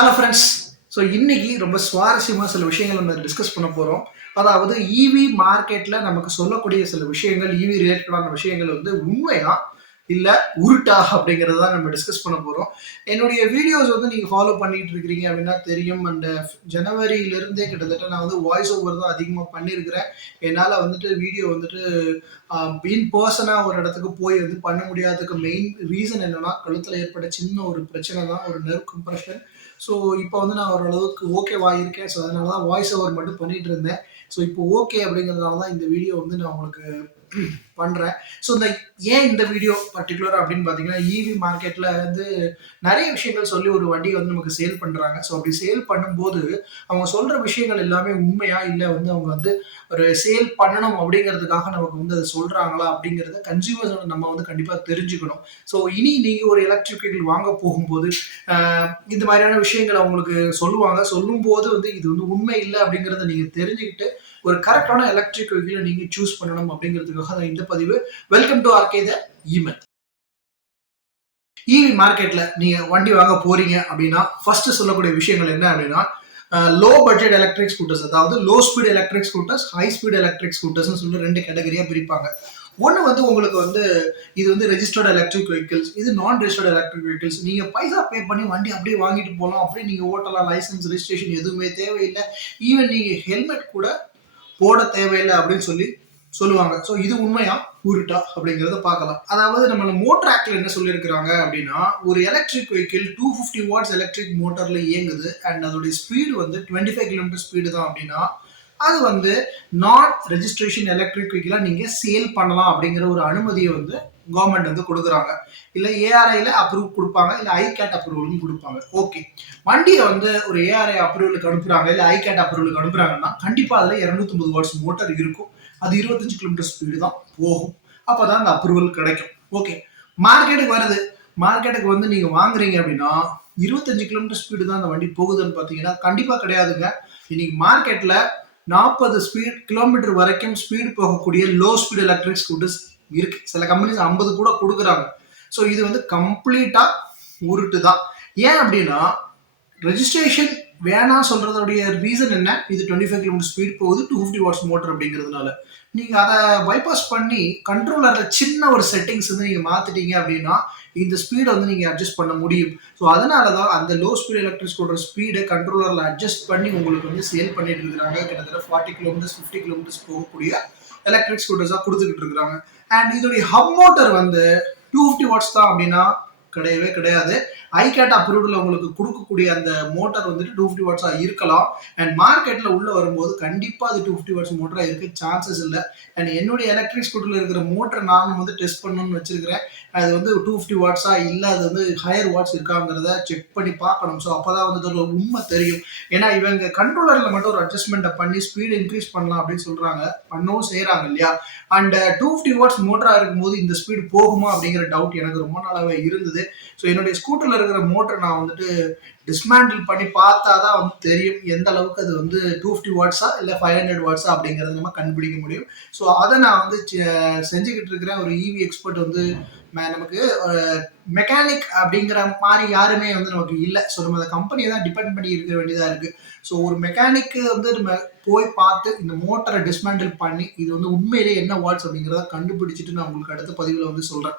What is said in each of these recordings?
Hello friends. So இன்னைக்கு ரொம்ப சுவாரஸ்யமாக சில விஷயங்கள் நம்ம டிஸ்கஸ் பண்ண போகிறோம். அதாவது இவி மார்க்கெட்டில் நமக்கு சொல்லக்கூடிய சில விஷயங்கள், இவி ரிலேட்டடான விஷயங்கள் வந்து உண்மையா இல்லை உருட்டா அப்படிங்கிறத தான் நம்ம டிஸ்கஸ் பண்ண போகிறோம். என்னுடைய வீடியோஸ் வந்து நீங்கள் ஃபாலோ பண்ணிட்டு இருக்கிறீங்க அப்படின்னா தெரியும். அண்ட் ஜனவரியிலிருந்தே கிட்டத்தட்ட நான் வந்து வாய்ஸ் ஓவர் தான் அதிகமாக பண்ணியிருக்கிறேன். என்னால் வந்துட்டு வீடியோ வந்துட்டு இன் பர்சனாக ஒரு இடத்துக்கு போய் வந்து பண்ண முடியாததுக்கு மெயின் ரீசன் என்னன்னா, கழுத்தில் ஏற்பட்ட சின்ன ஒரு பிரச்சனை தான், ஒரு நெர்வ் கம்ப்ரெஷன். ஸோ இப்போ வந்து நான் ஓரளவுக்கு ஓகேவா இருக்கேன். ஸோ அதனால தான் வாய்ஸ் ஓவர் மட்டும் பண்ணிட்டு இருந்தேன். ஸோ இப்போ ஓகே அப்படிங்கிறதுனால தான் இந்த வீடியோ வந்து நான் உங்களுக்கு பண்றேன். ஸோ ஏன் இந்த வீடியோ பர்டிகுலர் அப்படின்னு பார்த்தீங்கன்னா, இவி மார்க்கெட்ல வந்து நிறைய விஷயங்கள் சொல்லி ஒரு வண்டியை வந்து நமக்கு சேல் பண்றாங்க. ஸோ அப்படி சேல் பண்ணும்போது அவங்க சொல்ற விஷயங்கள் எல்லாமே உண்மையா, இல்லை வந்து அவங்க வந்து ஒரு சேல் பண்ணணும் அப்படிங்கிறதுக்காக நமக்கு வந்து அதை சொல்றாங்களா அப்படிங்கிறத கன்சியூமர்ஸ் நம்ம வந்து கண்டிப்பா தெரிஞ்சுக்கணும். ஸோ இனி நீங்க ஒரு எலக்ட்ரிக் வெஹிக்கிள் வாங்க போகும்போது இந்த மாதிரியான விஷயங்கள் அவங்களுக்கு சொல்லுவாங்க. சொல்லும்போது வந்து இது வந்து உண்மை இல்லை அப்படிங்கிறத நீங்க தெரிஞ்சுக்கிட்டு ஒரு கரெக்டான எலக்ட்ரிக் வெஹிக்கிளை நீங்க சூஸ் பண்ணணும் அப்படிங்கிறதுக்காக தான் இந்த பதிவு. வெல்கம் டு ஆர்கே த ஈமெத். இவி மார்க்கெட்ல நீங்க வண்டி வாங்க போறீங்க அப்படின்னா ஃபர்ஸ்ட் சொல்லக்கூடிய விஷயங்கள் என்ன அப்படின்னா, லோ பட்ஜெட் எலக்ட்ரிக் ஸ்கூட்டர்ஸ், அதாவது low speed electric scooters, high speed electric scooters சொல்லி ரெண்டு கேட்டகரியா பிரிப்பாங்க. ஒன்று வந்து உங்களுக்கு வந்து இது வந்து ரெஜிஸ்டர்ட் எலக்ட்ரிக் வெஹிக்கிள்ஸ், இது நான் ரெஜிஸ்டர்ட் எலக்ட்ரிக் வெஹிக்கிள்ஸ். நீங்க பைசா பே பண்ணி வண்டி அப்படியே வாங்கிட்டு போகலாம், அப்படியே நீங்க ஓட்டலாம், லைசன்ஸ் ரெஜிஸ்ட்ரேஷன் எதுவுமே தேவையில்லை, ஈவன் நீங்க ஹெல்மெட் கூட போட தேவையில்லை அப்படின்னு சொல்லுவாங்க. ஸோ இது உண்மையா உருட்டா அப்படிங்கிறத பார்க்கலாம். அதாவது நம்ம மோட்டர் ஆக்ட்ல என்ன சொல்லியிருக்கிறாங்க அப்படின்னா, ஒரு எலக்ட்ரிக் வெஹிக்கிள் 250 வாட்ஸ் எலக்ட்ரிக் மோட்டர்ல இயங்குது அண்ட் அதோடைய ஸ்பீடு வந்து 25 கிலோமீட்டர் ஸ்பீடு தான் அப்படின்னா, அது வந்து நான் ரெஜிஸ்ட்ரேஷன் எலக்ட்ரிக் வெஹிக்கிளா நீங்க சேல் பண்ணலாம் அப்படிங்கிற ஒரு அனுமதியை வந்து கவர்மெண்ட் வந்து கொடுக்குறாங்க. இல்ல ஏஆர்ஐல அப்ரூவ் கொடுப்பாங்க, இல்ல ஐகேட் அப்ரூவலும் கொடுப்பாங்க. ஓகே, வண்டியை வந்து ஒரு ஏஆர்ஐ அப்ரூவலுக்கு அனுப்புறாங்க, இல்ல ஐகேட் அப்ரூவலுக்கு அனுப்புறாங்கன்னா கண்டிப்பா அதுல 250 வாட்ஸ் மோட்டர் இருக்கும். அது 25 கிலோமீட்டர் ஸ்பீடு தான் போகும். அப்பதான் அந்த அப்ரூவல் கிடைக்கும். ஓகே, மார்க்கெட்டுக்கு வருது. மார்க்கெட்டுக்கு வந்து நீங்க வாங்குறீங்க அப்படின்னா 25 கிலோமீட்டர் ஸ்பீடு தான் அந்த வண்டி போகுதுன்னு பாத்தீங்கன்னா கண்டிப்பா கிடையாதுங்க. இன்னைக்கு மார்க்கெட்ல 40 கிலோமீட்டர் வரைக்கும் ஸ்பீடு போகக்கூடிய லோ ஸ்பீட் எலக்ட்ரிக் ஸ்கூட்டர்ஸ் இருக்கு. சில கம்பெனிஸ் 50 கூட கொடுக்குறாங்க. ஸோ இது வந்து கம்ப்ளீட்டா உருட்டு தான். ஏன் அப்படின்னா, ரெஜிஸ்ட்ரேஷன் வேணாம் சொல்றதுடைய ரீசன் என்ன? இது 25 கிலோமீட்டர் ஸ்பீட் போகுது, 250 வாட்ஸ் மோட்டர் அப்படிங்கிறதுனால. நீங்க அதை பைபாஸ் பண்ணி கண்ட்ரோலர்ல சின்ன ஒரு செட்டிங்ஸ் வந்து நீங்க மாத்திட்டீங்க அப்படின்னா இந்த ஸ்பீடை வந்து நீங்க அட்ஜஸ்ட் பண்ண முடியும். ஸோ அதனாலதான் அந்த லோ ஸ்பீட் எலக்ட்ரிக் ஸ்கூட்டர் ஸ்பீடை கண்ட்ரோலர்ல அட்ஜஸ்ட் பண்ணி உங்களுக்கு வந்து சேல் பண்ணிட்டு இருக்கிறாங்க. கிட்டத்தட்ட 40 கிலோமீட்டர்ஸ் 50 கிலோமீட்டர்ஸ் போகக்கூடிய எலக்ட்ரிக் ஸ்கூட்டர்ஸா கொடுத்துக்கிட்டு இருக்கிறாங்க. அண்ட் இதோடைய ஹப் மோட்டர் வந்து 250 வாட்ஸ் தான் அப்படின்னா கிடையவே கிடையாது. ஐகேட் அப்ரூவல் உங்களுக்கு கொடுக்கக்கூடிய அந்த மோட்டார் வந்துட்டு 250 வாட்ஸா இருக்கலாம். அண்ட் மார்க்கெட்ல உள்ள வரும்போது கண்டிப்பா அது 250 வாட்ஸ் மோட்டரா இருக்க சான்சஸ் இல்லை. அண்ட் என்னுடைய எலக்ட்ரிக் ஸ்கூட்டர்ல இருக்கிற மோட்டர் நானும் வந்து டெஸ்ட் பண்ணணும்னு வச்சிருக்கிறேன். அது வந்து 250 வாட்ஸா இல்லை, அது வந்து ஹையர் வாட்ஸ் இருக்காங்கிறத செக் பண்ணி பார்க்கணும். ஸோ அப்பதான் வந்து அதோட உண்மை தெரியும். ஏன்னா இவங்க கண்ட்ரோலர்ல மட்டும் ஒரு அட்ஜஸ்ட்மெண்ட்டை பண்ணி ஸ்பீடு இன்க்ரீஸ் பண்ணலாம் அப்படின்னு சொல்றாங்க, பண்ணவும் செய்யறாங்க இல்லையா. அண்ட் 250 வாட்ஸ் மோட்டரா இருக்கும்போது இந்த ஸ்பீடு போகுமா அப்படிங்கிற டவுட் எனக்கு ரொம்ப நாளாவே இருந்தது. ஸோ என்னுடைய ஸ்கூட்டர்ல இருக்கிற மோட்டர் நான் வந்துட்டு டிஸ்மேண்டில் பண்ணி பார்த்தாதான் வந்து தெரியும் எந்த அளவுக்கு அது வந்து 250 வாட்ஸா இல்லை 500 வாட்ஸா அப்படிங்கிறத நம்ம கண்டுபிடிக்க முடியும். ஸோ அதை நான் வந்து செஞ்சுக்கிட்டு இருக்கிறேன். ஒரு இவி எக்ஸ்பர்ட் வந்து நமக்கு மெக்கானிக் அப்படிங்கிற மாதிரி யாருமே வந்து நமக்கு இல்லை. ஸோ நம்ம அந்த கம்பெனியை தான் டிபெண்ட் பண்ணி இருக்க வேண்டியதாக இருக்கு. ஸோ ஒரு மெக்கானிக்கு வந்து நம்ம போய் பார்த்து இந்த மோட்டரை டிஸ்மேண்டில் பண்ணி இது வந்து உண்மையிலேயே என்ன வாட்ஸ் அப்படிங்கிறத கண்டுபிடிச்சிட்டு நான் உங்களுக்கு அடுத்த பதிவில் வந்து சொல்றேன்.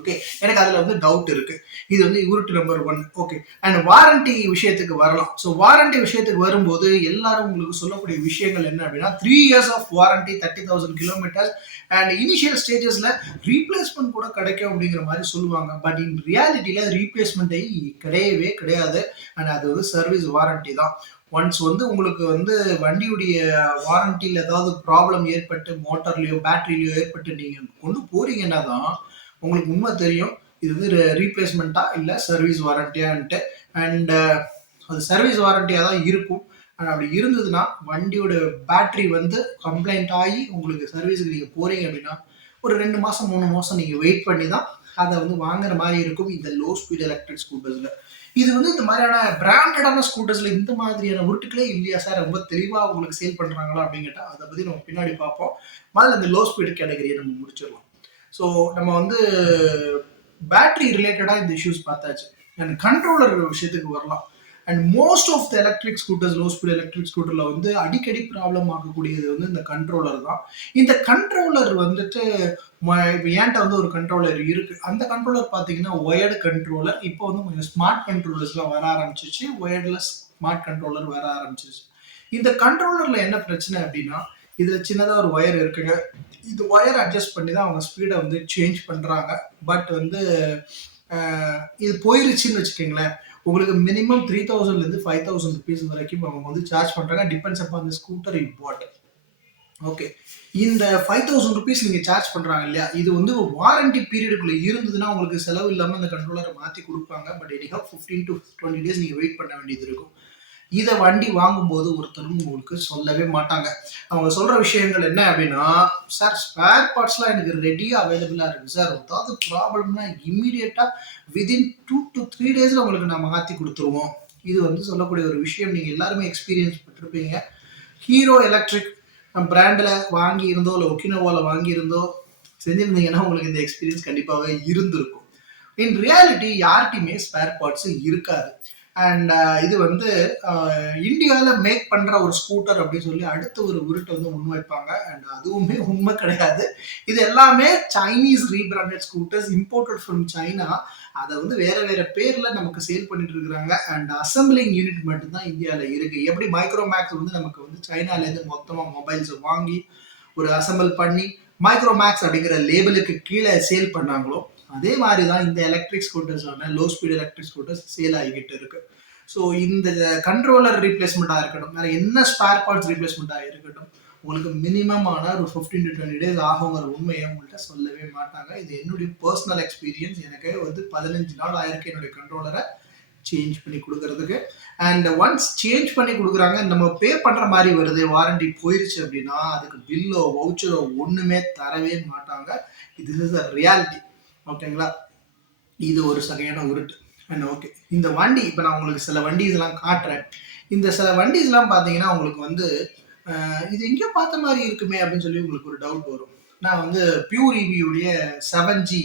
ஓகே, எனக்கு அதுல வந்து டவுட் இருக்கு. இது வந்து உருட்டு நம்பர் 1. ஓகே, அண்ட் வாரண்டி விஷயத்துக்கு வரலாம். ஸோ வாரண்டி விஷயத்துக்கு வரும்போது எல்லாரும் உங்களுக்கு சொல்லக்கூடிய விஷயங்கள் என்ன அப்படின்னா, 3 years of warranty, 30,000 kilometres and initial ஸ்டேஜஸ்ல ரீப்ளேஸ்மெண்ட் கூட கிடைக்கும் அப்படிங்கிற மாதிரி சொல்லுவாங்க. பட் இன் ரியாலிட்டியில ரீப்ளேஸ்மெண்ட்டை கிடையவே கிடையாது. அண்ட் அது வந்து சர்வீஸ் வாரண்டி தான். ஒன்ஸ் வந்து உங்களுக்கு வந்து வண்டியுடைய வாரண்டியில் ஏதாவது ப்ராப்ளம் ஏற்பட்டு மோட்டார்லயோ பேட்டரியிலயோ ஏற்பட்டு நீங்க கொண்டு போறீங்கன்னா தான் உங்களுக்கு உண்மை தெரியும் இது வந்து ரீப்ளேஸ்மெண்ட்டா இல்லை சர்வீஸ் வாரண்டியான்ட்டு. அண்ட் அது சர்வீஸ் வாரண்டியாக தான் இருக்கும். அண்ட் அப்படி இருந்ததுன்னா வண்டியோட பேட்டரி வந்து கம்ப்ளைண்ட் ஆகி உங்களுக்கு சர்வீஸுக்கு நீங்கள் போறீங்க அப்படின்னா ஒரு 2 மாதம் 3 மாதம் நீங்கள் வெயிட் பண்ணி தான் அதை வந்து வாங்குற மாதிரி இருக்கும் இந்த லோ ஸ்பீட் எலக்ட்ரிக் ஸ்கூட்டர்ஸில். இது வந்து இந்த மாதிரியான பிராண்டடான ஸ்கூட்டர்ஸ்ல இந்த மாதிரியான உருட்டுகளே இல்லையா சார், ரொம்ப தெளிவாக உங்களுக்கு சேல் பண்ணுறாங்களா அப்படின்னு கேட்டால் அதை பற்றி நம்ம பின்னாடி பார்ப்போம். முதல்ல இந்த லோ ஸ்பீடு கேட்டகரியை நம்ம முடிச்சிடலாம். ஸோ நம்ம வந்து பேட்டரி ரிலேட்டடாக இந்த இஷ்யூஸ் பார்த்தாச்சு. அண்ட் கண்ட்ரோலர் விஷயத்துக்கு வரலாம். And most of the electric scooters, low speed electric ஸ்கூட்டர்ல வந்து அடிக்கடி ப்ராப்ளம் ஆகக்கூடியது வந்து இந்த கண்ட்ரோலர் தான். இந்த கண்ட்ரோலர் வந்துட்டு இப்ப என்கிட்ட வந்து ஒரு கண்ட்ரோலர் இருக்கு. அந்த கண்ட்ரோலர் பார்த்தீங்கன்னா ஒயர்டு கண்ட்ரோலர். இப்போ வந்து கொஞ்சம் ஸ்மார்ட் கண்ட்ரோலர்ஸ்லாம் வர ஆரம்பிச்சிச்சு. ஒயர்லெஸ் ஸ்மார்ட் கண்ட்ரோலர் வர ஆரம்பிச்சிச்சு. இந்த கண்ட்ரோலர்ல என்ன பிரச்சனை அப்படின்னா, இதுல சின்னதா ஒரு ஒயர் இருக்குங்க. இது ஒயர் அட்ஜஸ்ட் பண்ணி தான் அவங்க ஸ்பீட வந்து சேஞ்ச் பண்றாங்க. பட் வந்து இது போயிருச்சுன்னு வச்சுக்கோங்களேன், உங்களுக்கு மினிமம் 3000லேருந்து ₹5000 வரைக்கும் அவங்க வந்து சார்ஜ் பண்றாங்க. Depends upon the scooter you bought. Okay. இந்த ₹5000 நீங்க சார்ஜ் பண்றாங்க இல்லையா? இது வந்து வாரண்டி பீரியடுக்குள்ள இருந்ததுன்னா உங்களுக்கு செலவு இல்லாம அந்த கண்ட்ரோலர மாத்தி குடுப்பாங்க. பட் எனிஹவ் 15 to 20 டேஸ் நீங்க வெயிட் பண்ண வேண்டியது இருக்கும். இத வண்டி வாங்கும்போது ஒருத்தரும் உங்களுக்கு சொல்லவே மாட்டாங்க. அவங்க சொல்ற விஷயங்கள் என்ன அப்படின்னா, "சார் ஸ்பேர் பார்ட்ஸ்லாம் எனக்கு ரெடியா அவைலபிளா இருக்கு சார். ஏதாவது ப்ராப்ளம்னா இம்மீடியட்டா வித்தின் 2 to 3 டேஸ்ல உங்களுக்கு நான் மாத்தி குடுத்துருவோம்." இது வந்து சொல்லக்கூடிய ஒரு விஷயம். நீங்க எல்லாருமே எக்ஸ்பீரியன்ஸ் பட்டிருப்பீங்க. ஹீரோ எலக்ட்ரிக் பிராண்ட்ல வாங்கி இருந்தோ, இல்ல ஒக்கினோவால வாங்கி இருந்தோ செஞ்சிருந்தீங்கன்னா, உங்களுக்கு இந்த எக்ஸ்பீரியன்ஸ் கண்டிப்பாவே இருந்திருக்கும். இன் ரியாலிட்டி யார்ட்டயுமே ஸ்பேர் பார்ட்ஸ் இருக்காது. அண்ட் இது வந்து இந்தியாவில் மேக் பண்ற ஒரு ஸ்கூட்டர் அப்படின்னு சொல்லி அடுத்த ஒரு உருட்டை வந்து முன்வைப்பாங்க. அண்ட் அதுவுமே உண்மை கிடையாது. இது எல்லாமே Chinese rebranded scooters imported from China. அதை வந்து வேற வேற பேர்ல நமக்கு சேல் பண்ணிட்டு இருக்கிறாங்க. அண்ட் அசம்பிளிங் யூனிட் மட்டும் தான் இந்தியாவில் இருக்கு. எப்படி மைக்ரோமேக்ஸ் வந்து நமக்கு வந்து சைனால இருந்து மொத்தமா மொபைல்ஸ் வாங்கி ஒரு அசம்பிள் பண்ணி மைக்ரோமேக்ஸ் அப்படிங்கிற லேபிளுக்கு கீழே சேல் பண்ணாங்களோ, அதே மாதிரி தான் இந்த எலக்ட்ரிக் ஸ்கூட்டர்ஸான low speed electric scooters sale ஆகிக்கிட்டு இருக்கு. ஸோ இந்த கண்ட்ரோலர் ரீப்ளேஸ்மெண்ட்டாக இருக்கட்டும், வேற என்ன ஸ்பேர் பார்ட்ஸ் ரீப்ளேஸ்மெண்ட்டாக இருக்கட்டும், உங்களுக்கு மினிமம் ஆனால் ஒரு 15 to 20 டேஸ் ஆகுங்கிற உண்மையை உங்கள்கிட்ட சொல்லவே மாட்டாங்க. இது என்னுடைய பர்சனல் எக்ஸ்பீரியன்ஸ். எனக்கு வந்து 15 நாள் ஆயிருக்கு என்னுடைய கண்ட்ரோலரை சேஞ்ச் பண்ணி கொடுக்கறதுக்கு. அண்ட் ஒன்ஸ் சேஞ்ச் பண்ணி கொடுக்குறாங்க, நம்ம பே பண்ணுற மாதிரி வருது, வாரண்டி போயிருச்சு அப்படின்னா அதுக்கு பில்லோ வவுச்சரோ ஒன்றுமே தரவே மாட்டாங்க. இது இஸ் அ ரியாலிட்டி. ஓகேங்களா? இது ஒரு சரியான உருட்டு. அண்ட் ஓகே, இந்த வண்டி இப்போ நான் உங்களுக்கு சில வண்டிஸ் எல்லாம் காட்டுறேன். இந்த சில வண்டிஸ் எல்லாம் பார்த்தீங்கன்னா உங்களுக்கு வந்து இது எங்கேயோ பார்த்த மாதிரி இருக்குமே அப்படின்னு சொல்லி உங்களுக்கு ஒரு டவுட் வரும். நான் வந்து பியூர் இவியுடைய 7G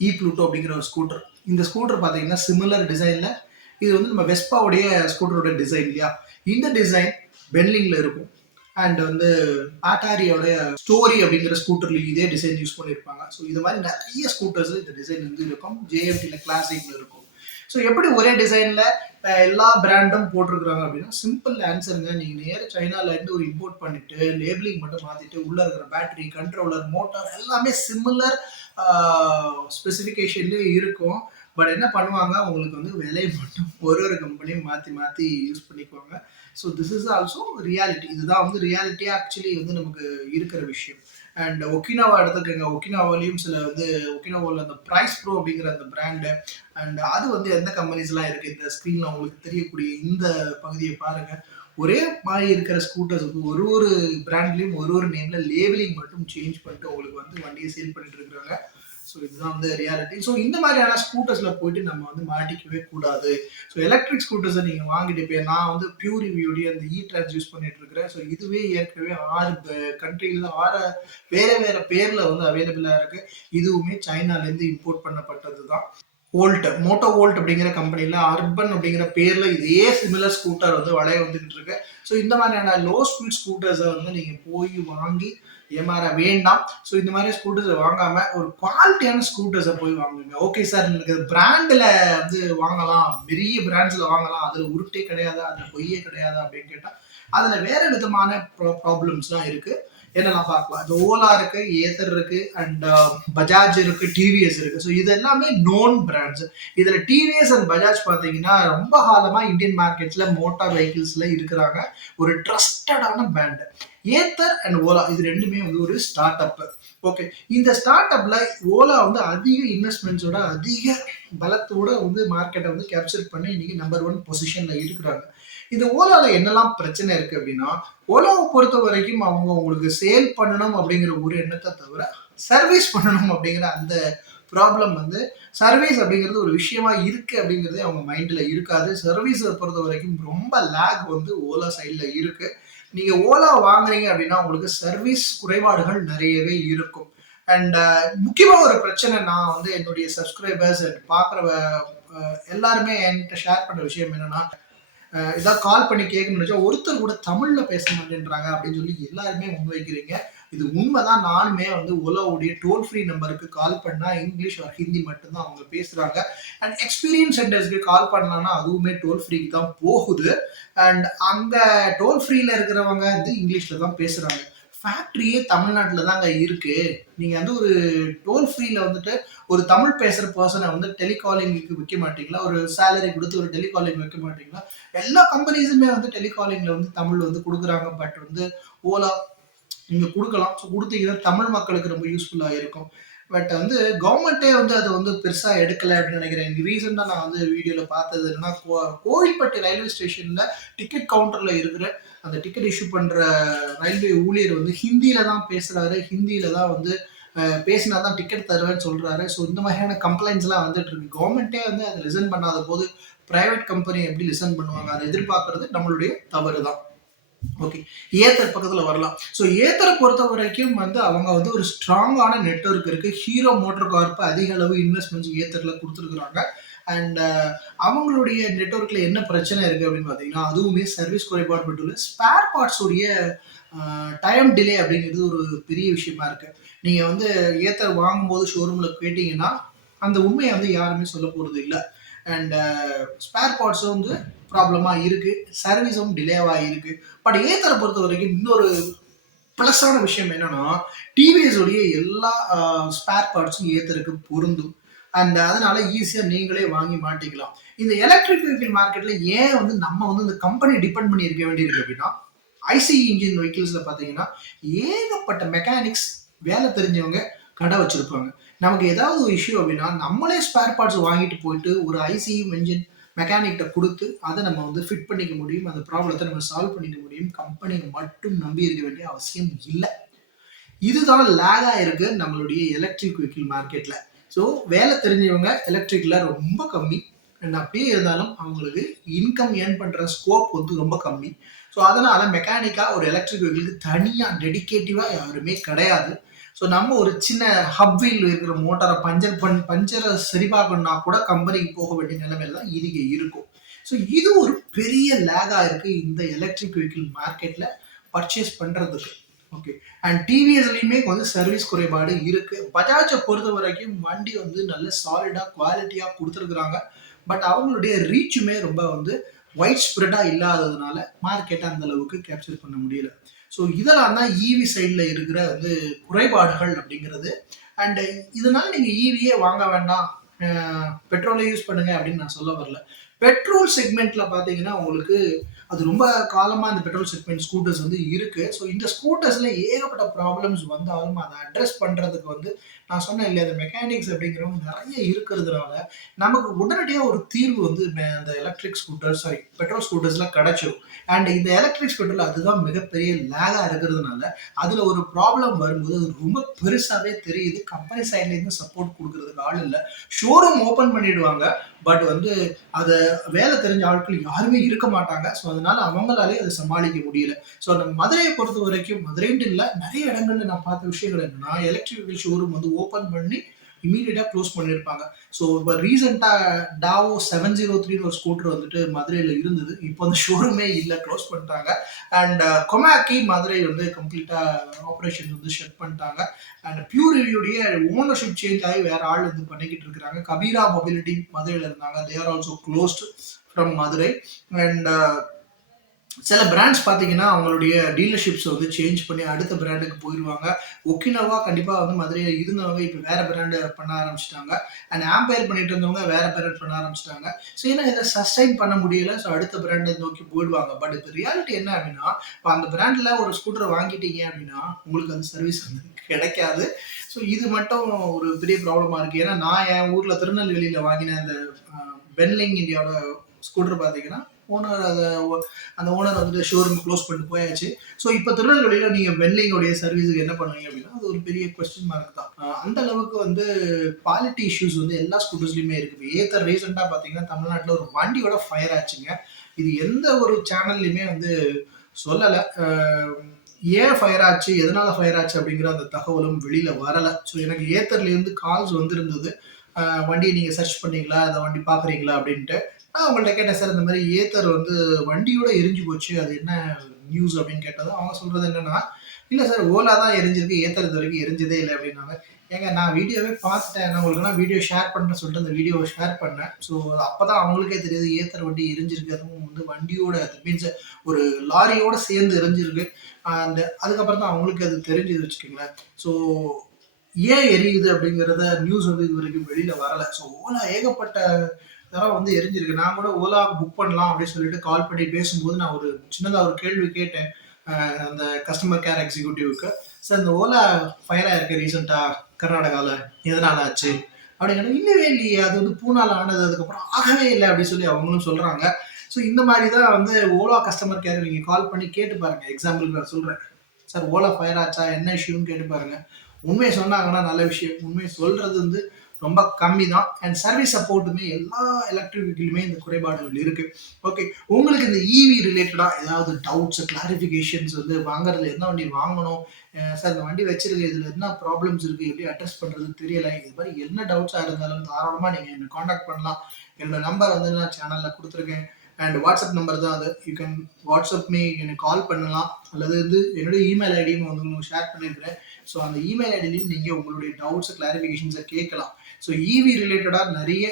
இ ப்ளூட்டோ அப்படிங்கிற ஒரு ஸ்கூட்டர். இந்த ஸ்கூட்டர் பார்த்தீங்கன்னா சிமிலர் டிசைனில் இது வந்து நம்ம வெஸ்பாவுடைய ஸ்கூட்டரோட டிசைன் இல்லையா? இந்த டிசைன் பென்லிங்கில் இருக்கும். அண்ட் வந்து ஆட்டாரியோட ஸ்டோரி அப்படிங்கிற ஸ்கூட்டர்ல இதே டிசைன் யூஸ் பண்ணியிருப்பாங்க. ஸோ இது மாதிரி நிறைய ஸ்கூட்டர்ஸ் இந்த டிசைன் வந்து இருக்கும். ஜேஎம்டியில் கிளாசிக்ல இருக்கும். ஸோ எப்படி ஒரே டிசைன்ல எல்லா பிராண்டும் போட்டிருக்கிறாங்க அப்படின்னா, சிம்பிள் ஆன்சருங்க. நீங்க நேர சைனால இருந்து ஒரு இம்போர்ட் பண்ணிட்டு லேபிளிங் மட்டும் மாத்திட்டு உள்ள இருக்கிற பேட்டரி, கண்ட்ரோலர், மோட்டார் எல்லாமே சிமிலர் ஸ்பெசிஃபிகேஷன்லேயே இருக்கும். பட் என்ன பண்ணுவாங்க, உங்களுக்கு வந்து விலையை மட்டும் ஒரு ஒரு கம்பெனியும் மாற்றி மாற்றி யூஸ் பண்ணிக்குவாங்க. So this is also reality. இதுதான் வந்து ரியாலிட்டியாக ஆக்சுவலி வந்து நமக்கு இருக்கிற விஷயம். அண்ட் ஒக்கினாவா எடுத்துக்கோங்க. ஒக்கினாவாலையும் சில வந்து ஒக்கினாவாவில் அந்த ப்ரைஸ் ப்ரோ அப்படிங்கிற அந்த பிராண்டு. அண்ட் அது வந்து எந்த கம்பெனிஸ்லாம் இருக்குது இந்த ஸ்க்ரீனில் உங்களுக்கு தெரியக்கூடிய இந்த பகுதியை பாருங்கள். ஒரே மாதிரி இருக்கிற ஸ்கூட்டர்ஸ் வந்து ஒரு ஒரு பிராண்ட்லேயும் ஒரு ஒரு நேமில் லேபிளிங் மட்டும் சேஞ்ச் பண்ணிட்டு உங்களுக்கு வந்து வண்டியை சேல் பண்ணிட்டு இருக்கிறாங்க. ஸோ இதுதான் வந்து ரியாலிட்டி. ஸோ இந்த மாதிரியான ஸ்கூட்டர்ஸ்ல போயிட்டு நம்ம வந்து மாட்டிக்கவே கூடாது. ஸோ எலக்ட்ரிக் ஸ்கூட்டர்ஸை நீங்கள் வாங்கிட்டு இப்போ நான் வந்து பியூர் ரிவ்யூடைய அந்த இ ட்ரான்ஸ் யூஸ் பண்ணிட்டு இருக்கிறேன். ஸோ இதுவே ஏற்கனவே 6 கண்ட்ரியில் 6 வேற வேற பேர்ல வந்து அவைலபிளாக இருக்கு. இதுவுமே சைனாலேருந்து இம்போர்ட் பண்ணப்பட்டது தான். வோல்ட், மோட்டோ வோல்ட் அப்படிங்கிற கம்பெனியில் அர்பன் அப்படிங்கிற பேர்ல இதே சிமிலர் ஸ்கூட்டர் வந்து வளைய வந்துகிட்டு இருக்கு. ஸோ இந்த மாதிரியான லோ ஸ்பீட் ஸ்கூட்டர்ஸை வந்து நீங்கள் போய் வாங்கி ஏமாற வேண்டாம். ஸோ இந்த மாதிரி ஸ்கூட்டர்ஸை வாங்காம ஒரு குவாலிட்டியான ஸ்கூட்டர்ஸை போய் வாங்குங்க. ஓகே சார், எனக்கு பிராண்டில் வந்து வாங்கலாம், பெரிய பிராண்ட்ஸில் வாங்கலாம், அதில் உருட்டே கிடையாதா, அதில் பொய்யே கிடையாதா அப்படின்னு கேட்டால் அதில் வேற விதமான ப்ராப்ளம்ஸ்லாம் இருக்கு. என்னெல்லாம் பார்க்கலாம். இந்த ஓலா இருக்கு, ஏத்தர் இருக்கு, அண்ட் பஜாஜ் இருக்கு, டிவிஎஸ் இருக்கு. ஸோ இது எல்லாமே நோன் பிராண்ட்ஸ். இதுல டிவிஎஸ் அண்ட் பஜாஜ் பார்த்தீங்கன்னா ரொம்ப காலமா இந்தியன் மார்க்கெட்ல மோட்டார் வெஹிக்கிள்ஸ்ல இருக்கிறாங்க. ஒரு ட்ரஸ்டடான பிராண்ட். ஏத்தர் அண்ட் ஓலா இது ரெண்டுமே வந்து ஒரு ஸ்டார்ட் அப். ஓகே, இந்த ஸ்டார்ட் அப்ல ஓலா வந்து அதிக இன்வெஸ்ட்மெண்ட்ஸோட அதிக பலத்தோட வந்து மார்க்கெட்டை வந்து கேப்சர் பண்ணி இன்னைக்கு நம்பர் 1 பொசிஷன்ல இருக்கிறாங்க. இந்த ஓலால என்னெல்லாம் பிரச்சனை இருக்கு அப்படின்னா, ஓலாவை பொறுத்த வரைக்கும் அவங்க உங்களுக்கு சேல் பண்ணணும் அப்படிங்கிற ஒரு எண்ணத்தை தவிர சர்வீஸ் பண்ணணும் அப்படிங்கிற அந்த ப்ராப்ளம் வந்து சர்வீஸ் அப்படிங்கிறது ஒரு விஷயமா இருக்கு அப்படிங்கிறதே அவங்க மைண்ட்ல இருக்காது. சர்வீஸை பொறுத்த வரைக்கும் ரொம்ப லேக் வந்து ஓலா சைட்ல இருக்கு. நீங்க ஓலா வாங்குறீங்க அப்படின்னா உங்களுக்கு சர்வீஸ் குறைபாடுகள் நிறையவே இருக்கும். அண்ட் முக்கியமா ஒரு பிரச்சனை நான் வந்து என்னுடைய சப்ஸ்கிரைபர்ஸ் பார்க்குற எல்லாருமே என்கிட்ட ஷேர் பண்ற விஷயம் என்னன்னா, ஏதாவது கால் பண்ணி கேட்கணும்னு நினைச்சா ஒருத்தர் கூட தமிழ்ல பேச மாட்டேன்றாங்க அப்படின்னு சொல்லி எல்லாருமே முன்வைக்கிறீங்க. இது உண்மைதான். நானுமே வந்து ஓலாவுடைய டோல் ஃப்ரீ நம்பருக்கு கால் பண்ணா இங்கிலீஷ் ஆர் ஹிந்தி மட்டும்தான் அவங்க பேசுறாங்க. அண்ட் எக்ஸ்பீரியன்ஸ் சென்டர்ஸ்க்கு கால் பண்ணலாம்னா அதுவுமே டோல் ஃப்ரீக்கு தான் போகுது. அண்ட் அங்க டோல் ஃப்ரீல இருக்கிறவங்க வந்து இங்கிலீஷ்ல தான் பேசுறாங்க. ஃபேக்டரியே தமிழ்நாட்டுல தாங்க இருக்கு. நீங்க வந்து ஒரு டோல் ஃப்ரீல வந்துட்டு ஒரு தமிழ் பேசுற பர்சனை வந்து டெலிகாலிங்க்கு வைக்க மாட்டீங்களா? ஒரு சேலரி குடுத்து ஒரு டெலிகாலிங் வைக்க மாட்டீங்களா? எல்லா கம்பெனிஸுமே வந்து டெலிகாலிங்ல வந்து தமிழ் வந்து குடுக்குறாங்க. பட் வந்து ஓலா நீங்க குடுக்கலாம். ஸோ குடுத்தீங்கன்னா தமிழ் மக்களுக்கு ரொம்ப யூஸ்ஃபுல்லா இருக்கும். பட் வந்து கவர்மெண்ட்டே வந்து அத வந்து பெருசா எடுக்கல அப்படின்னு நினைக்கிறேன். ரீசென்ட்டா நான் வந்து வீடியோல பார்த்தது என்னன்னா, கோவில்பட்டி ரயில்வே ஸ்டேஷன்ல டிக்கெட் கவுண்டர்ல இருக்கிற அந்த டிக்கெட் இஷ்யூ பண்ற ரயில்வே ஊழியர் வந்து ஹிந்தியில தான் பேசுறாரு. ஹிந்தியில தான் வந்து பேசினா தான் டிக்கெட் தருவேன்னு சொல்றாரு. ஸோ இந்த மாதிரியான கம்ப்ளைண்ட்ஸ்லாம் வந்துட்டு இருக்கு. கவர்மெண்ட்டே வந்து அத லிசன் பண்ணாத போது, பிரைவேட் கம்பெனி எப்படி லிசன் பண்ணுவாங்க? அத எதிர்பார்க்கிறது நம்மளுடைய தவறு தான். ஓகே. ஏத்தர் பக்கத்துல வரலாம். ஸோ ஏத்தர பொறுத்தவரைக்கும் வந்து அவங்க வந்து ஒரு ஸ்ட்ராங்கான நெட்வொர்க் இருக்கு. ஹீரோ மோட்டார் கார்ப் அதிக அளவு இன்வெஸ்ட்மெண்ட்ஸ் ஏத்தர்ல குடுத்துருக்காங்க. அண்ட் அவங்களுடைய நெட்வொர்க்ல என்ன பிரச்சனை இருக்கு அப்படின்னு பார்த்தீங்கன்னா, அதுவுமே சர்வீஸ் குறைபாடு மட்டும் இல்ல. ஸ்பேர் பார்ட்ஸ் உடைய டைம் டிலே அப்படிங்கிறது ஒரு பெரிய விஷயமா இருக்கு. நீங்க வந்து ஏத்தர் வாங்கும்போது ஷோரூம்ல கேட்டீங்கன்னா, அந்த உண்மைய வந்து யாருமே சொல்லப் போறது இல்ல. அண்ட் ஸ்பேர் பார்ட்ஸும் வந்து ப்ராப்ளமா இருக்கு. சர்வீஸும் டிலேவா இருக்கு. பட் ஏத்தர பொறுத்தவரைக்கும் இன்னொரு பிளஸான விஷயம் என்னன்னா, டிவிஎஸ் உடைய எல்லா ஸ்பேர் பார்ட்ஸும் ஏத்தருக்கு பொருந்தும். அண்ட் அதனால ஈஸியா நீங்களே வாங்கி மாட்டிக்கலாம். இந்த எலக்ட்ரிக் வெஹிக்கிள் மார்க்கெட்ல ஏன் வந்து நம்ம வந்து இந்த கம்பெனி டிபெண்ட் பண்ணி இருக்க வேண்டியிருக்கு அப்படின்னா, ஐசி இன்ஜின் வெஹிக்கிள்ஸ்ல பார்த்தீங்கன்னா, ஏகப்பட்ட மெக்கானிக்ஸ் வேலை தெரிஞ்சவங்க கடை வச்சிருப்பாங்க. நமக்கு ஏதாவது ஒரு இஷ்யூ அப்படின்னா, நம்மளே ஸ்பேர் பார்ட்ஸ் வாங்கிட்டு போயிட்டு ஒரு ஐசி என்ஜின் மெக்கானிக்கிட்ட குடுத்து, அத நம்ம வந்து ஃபிட் பண்ணிக்க முடியும். அந்த ப்ராப்ளத்த நம்ம சால்வ் பண்ணிக்க முடியும். கம்பெனிய மட்டும் நம்பி இருக்க வேண்டிய அவசியம் இல்ல. இதுதான் லேகா இருக்கு நம்மளுடைய எலக்ட்ரிக் வெஹிக்கிள் மார்க்கெட்ல. ஸோ வேலை தெரிஞ்சவங்க எலக்ட்ரிக்ல ரொம்ப கம்மி. அண்ட் அப்படியே இருந்தாலும் அவங்களுக்கு இன்கம் ஏர்ன் பண்ற ஸ்கோப் வந்து ரொம்ப கம்மி. ஸோ அதனால மெக்கானிக்கா ஒரு எலக்ட்ரிக் வெஹிக்கிளுக்கு தனியா டெடிகேட்டிவா யாருமே கிடையாது. ஸோ நம்ம ஒரு சின்ன ஹப் வீல் இருக்கிற மோட்டாரை பஞ்சரை சரி பார்க்கணும்னா கூட கம்பெனிக்கு போக வேண்டிய நிலைமையில தான் இது இருக்கும். ஸோ இது ஒரு பெரிய லேகா இருக்கு இந்த எலக்ட்ரிக் வெஹிக்கிள் மார்க்கெட்ல பர்ச்சேஸ் பண்றதுக்கு. ஓகே. அண்ட் டிவிஎஸ்லயுமே கொஞ்சம் சர்வீஸ் குறைபாடு இருக்கு. பஜாஜை பொறுத்த வரைக்கும் வண்டி வந்து நல்ல சாலிடா குவாலிட்டியா கொடுத்துருக்குறாங்க. பட் அவங்களுடைய ரீச்சுமே ரொம்ப வந்து வைட் ஸ்ப்ரெடா இல்லாததுனால மார்க்கெட்டை அந்த அளவுக்கு கேப்சர் பண்ண முடியல. ஸோ இதெல்லாம் தான் ஈவி சைடில் இருக்கிற வந்து குறைபாடுகள் அப்படிங்கிறது. அண்ட் இதனால நீங்க ஈவியே வாங்க வேண்டாம், பெட்ரோலை யூஸ் பண்ணுங்க அப்படின்னு நான் சொல்ல வரல. பெட்ரோல் செக்மெண்ட்ல பாத்தீங்கன்னா உங்களுக்கு அது ரொம்ப காலமா இந்த பெட்ரோல் செக்மெண்ட் ஸ்கூட்டர்ஸ் வந்து இருக்கு. ஸோ இந்த ஸ்கூட்டர்ஸ்ல ஏகப்பட்ட ப்ராப்ளம்ஸ் வந்தாலும் அதை அட்ரஸ் பண்றதுக்கு வந்து நான் சொன்னேன் இல்லையா, அந்த மெக்கானிக்ஸ் அப்படிங்கிறவங்க நிறைய இருக்கிறதுனால நமக்கு உடனடியாக ஒரு தீர்வு வந்து அந்த எலக்ட்ரிக் ஸ்கூட்டர் சாரி பெட்ரோல் ஸ்கூட்டர்ஸ்ல கிடைச்சிடும். அண்ட் இந்த எலக்ட்ரிக் ஸ்கூட்டர்ல அதுதான் மிகப்பெரிய லேகா இருக்கிறதுனால அதுல ஒரு ப்ராப்ளம் வரும்போது அது ரொம்ப பெருசாவே தெரியுது. கம்பெனி சைட்ல இருந்து சப்போர்ட் கொடுக்கறதுக்கு ஆள் இல்லை. ஷோரூம் ஓபன் பண்ணிடுவாங்க. பட் வந்து அத வேலை தெரிஞ்ச ஆட்கள் யாருமே இருக்க மாட்டாங்க. ஸோ அதனால அவங்களாலே அதை சமாளிக்க முடியல. ஸோ நம்ம மதுரையை பொறுத்த வரைக்கும் மதுரைன்ட்டு இல்லை, நிறைய இடங்கள்ல நான் பார்த்த விஷயங்கள் என்னன்னா, எலக்ட்ரிக் வெஹிக்கிள் ஷோரூம் வந்து ஓப்பன் பண்ணி இமீடியட்டா க்ளோஸ் பண்ணியிருப்பாங்க. ஸோ இப்போ ரீசெண்டா டாவோ 703 ஒரு ஸ்கூட்டர் வந்துட்டு மதுரையில இருந்தது. இப்போ அந்த ஷோரூமே இல்லை, க்ளோஸ் பண்ணிட்டாங்க. அண்ட் கொமாக்கி மதுரை வந்து கம்ப்ளீட்டா ஆப்ரேஷன் வந்து ஷட் பண்ணிட்டாங்க. அண்ட் பியூரியுடைய ஓனர்ஷிப் சேஞ்ச் ஆகி வேற ஆள் வந்து பண்ணிக்கிட்டு இருக்கிறாங்க. கபீரா மொபிலிட்டி மதுரையில இருந்தாங்க. They are also closed from Madurai. And சில பிராண்ட்ஸ் பார்த்தீங்கன்னா அவங்களுடைய டீலர்ஷிப்ஸ் வந்து சேஞ்ச் பண்ணி அடுத்த பிராண்டுக்கு போயிடுவாங்க. ஒக்கினவா கண்டிப்பாக வந்து மதுரையில் இருந்தவங்க இப்போ வேற பிராண்டு பண்ண ஆரம்பிச்சிட்டாங்க. அண்ட் ஆம்பயர் பண்ணிட்டு இருந்தவங்க வேற பிராண்ட் பண்ண ஆரம்பிச்சிட்டாங்க. ஸோ ஏன்னா இதை சஸ்டைன் பண்ண முடியல. ஸோ அடுத்த பிராண்டை நோக்கி போயிடுவாங்க. பட் இப்போ ரியாலிட்டி என்ன அப்படின்னா, இப்போ அந்த பிராண்டில் ஒரு ஸ்கூட்டர் வாங்கிட்டீங்க அப்படின்னா உங்களுக்கு அந்த சர்வீஸ் வந்து கிடைக்காது. ஸோ இது மட்டும் ஒரு பெரிய ப்ராப்ளமாக இருக்குது. ஏன்னா நான் என் ஊரில் திருநெல்வேலியில் வாங்கின அந்த பென்லிங் இந்தியாவோட ஸ்கூட்டர் பார்த்தீங்கன்னா ஓனர் அந்த ஓனர் வந்துட்டு ஷோரூம் க்ளோஸ் பண்ணிட்டு போயாச்சு. ஸோ இப்போ திருநெல்வேலியில் நீங்கள் வெள்ளிங்கோடைய சர்வீஸுக்கு என்ன பண்ணுவீங்க அப்படின்னா அது ஒரு பெரிய கொஸ்டின் மார்க் தான். அந்த அளவுக்கு வந்து குவாலிட்டி இஷ்யூஸ் வந்து எல்லா ஸ்கூட்டர்ஸ்லையுமே இருக்குது. ஏத்தர் ரீசெண்டாக பார்த்தீங்கன்னா தமிழ்நாட்டில் ஒரு வண்டியோட ஃபயர் ஆச்சுங்க. இது எந்த ஒரு சேனல்லையுமே வந்து சொல்லலை. ஏன் ஃபயர் ஆச்சு, எதனால ஃபயர் ஆச்சு அப்படிங்கிற அந்த தகவலும் வெளியில வரலை. ஸோ எனக்கு ஏத்தர்லேருந்து கால்ஸ் வந்திருந்தது. வண்டியை நீங்கள் சர்ச் பண்ணீங்களா, அந்த வண்டி பார்க்குறீங்களா அப்படின்ட்டு. நான் அவங்கள்ட்ட கேட்டேன், சார் இந்த மாரி ஏத்தர் வந்து வண்டியோட எரிஞ்சு போச்சு. அது என்ன நியூஸ் அப்படின்னு கேட்டது. அவங்க சொல்றது என்னன்னா, இல்ல சார் ஓலா தான் எரிஞ்சிருக்கு. ஏத்தர் இதுவரைக்கும் எரிஞ்சதே இல்ல அப்படின்னாங்க. ஏங்க நான் வீடியோவே பார்த்துட்டேன். நான் உங்களுக்கு நான் வீடியோ ஷேர் பண்றேன்னு சொல்லிட்டு அந்த வீடியோவ ஷேர் பண்ணேன். ஸோ அப்பதான் அவங்களுக்கே தெரியுது ஏத்தர் வண்டி எரிஞ்சிருக்கு. அதுவும் வந்து வண்டியோட மீன்ஸ் ஒரு லாரியோட சேர்ந்து எரிஞ்சிருக்கு. அதுக்கப்புறம் தான் அவங்களுக்கு அது தெரிஞ்சது வச்சுக்கோங்களேன். ஸோ ஏன் எரியுது அப்படிங்கிறத நியூஸ் வந்து இதுவரைக்கும் வெளியில வரல. ஸோ ஓலா ஏகப்பட்ட தடவ வந்து எரிஞ்சிருக்கு. நான் கூட ஓலா புக் பண்ணலாம் அப்படின்னு சொல்லிட்டு கால் பண்ணி பேசும்போது நான் ஒரு சின்னதா ஒரு கேள்வி கேட்டேன். அந்த கஸ்டமர் கேர் எக்ஸிக்யூட்டிவ்க்கு. சார் இந்த ஓலா ஃபயர் ஆயிருக்கு ரீசென்ட்டா கர்நாடகால. எதனால ஆச்சு? அப்படிங்கிறாங்க. இல்லவே இல்லையே. அது வந்து பூனால ஆனது. அதுக்கப்புறம் ஆகவே இல்ல அப்படின்னு சொல்லி அவங்களும் சொல்றாங்க. ஸோ இந்த மாரி தான் வந்து ஓலா கஸ்டமர் கேர் நீங்க கால் பண்ணி கேட்டு பாருங்க. எக்ஸாம்பிளுக்கு நான் சொல்றேன். சார் ஓலா ஃபயர் ஆச்சா? என்ன இஷ்யூன்னு கேட்டு பாருங்க. உண்மைய சொன்னாங்கன்னா நல்ல விஷயம். உண்மைய சொல்றது வந்து ரொம்ப கம்மி தான். அண்ட் சர்வீஸ் சப்போர்ட்டுமே எல்லா எலக்ட்ரிக் வெஹிக்கிளுமே இந்த குறைபாடுகள் இருக்கு. ஓகே. உங்களுக்கு இந்த ஈவி ரிலேட்டடா ஏதாவது டவுட்ஸ், கிளாரிஃபிகேஷன்ஸ் வந்து வாங்குறதுல எந்த வண்டி வாங்கணும்? சார் இந்த வண்டி வச்சிருக்கேன். இதுல என்ன ப்ராப்ளம்ஸ் இருக்கு? எப்படி அட்ரஸ் பண்றதுன்னு தெரியல. இது மாரி என்ன டவுட்ஸா இருந்தாலும் தாராளமா நீங்க என்ன கான்டாக்ட் பண்ணலாம். என்னோட நம்பர் வந்து நான் சேனல்ல குடுத்துருக்கேன். அண்ட் வாட்ஸ்அப் நம்பர் தான் அது. யூ கேன் வாட்ஸ்அப் மீ எனக்கு கால் பண்ணலாம். அல்லது வந்து என்னுடைய இமெயில் ஐடியும் வந்து உங்களுக்கு ஷேர் பண்ணியிருக்கிறேன். ஸோ அந்த இமெயில் ஐடியிலையும் நீங்க உங்களுடைய டவுட்ஸ், கிளாரிஃபிகேஷன்ஸ கேட்கலாம். ஸோ ஈவி ரிலேட்டடா நெறைய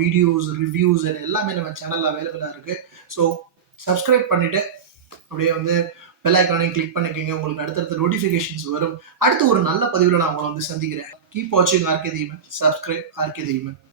வீடியோஸ், ரிவ்யூஸ் எல்லாமே நம்ம சேனல்ல அவைலபிளா இருக்கு. ஸோ சப்ஸ்கிரைப் பண்ணிட்டு அப்படியே வந்து பெல் ஐகானையும் கிளிக் பண்ணிக்கங்க. உங்களுக்கு அடுத்தடுத்த நோட்டிஃபிகேஷன்ஸ் வரும். அடுத்து ஒரு நல்ல பதிவுல நான் உங்கள வந்து சந்திக்கிறேன். கீப் வாட்சிங் ஆர்கே தீமன். Subscribe RK தீமன்.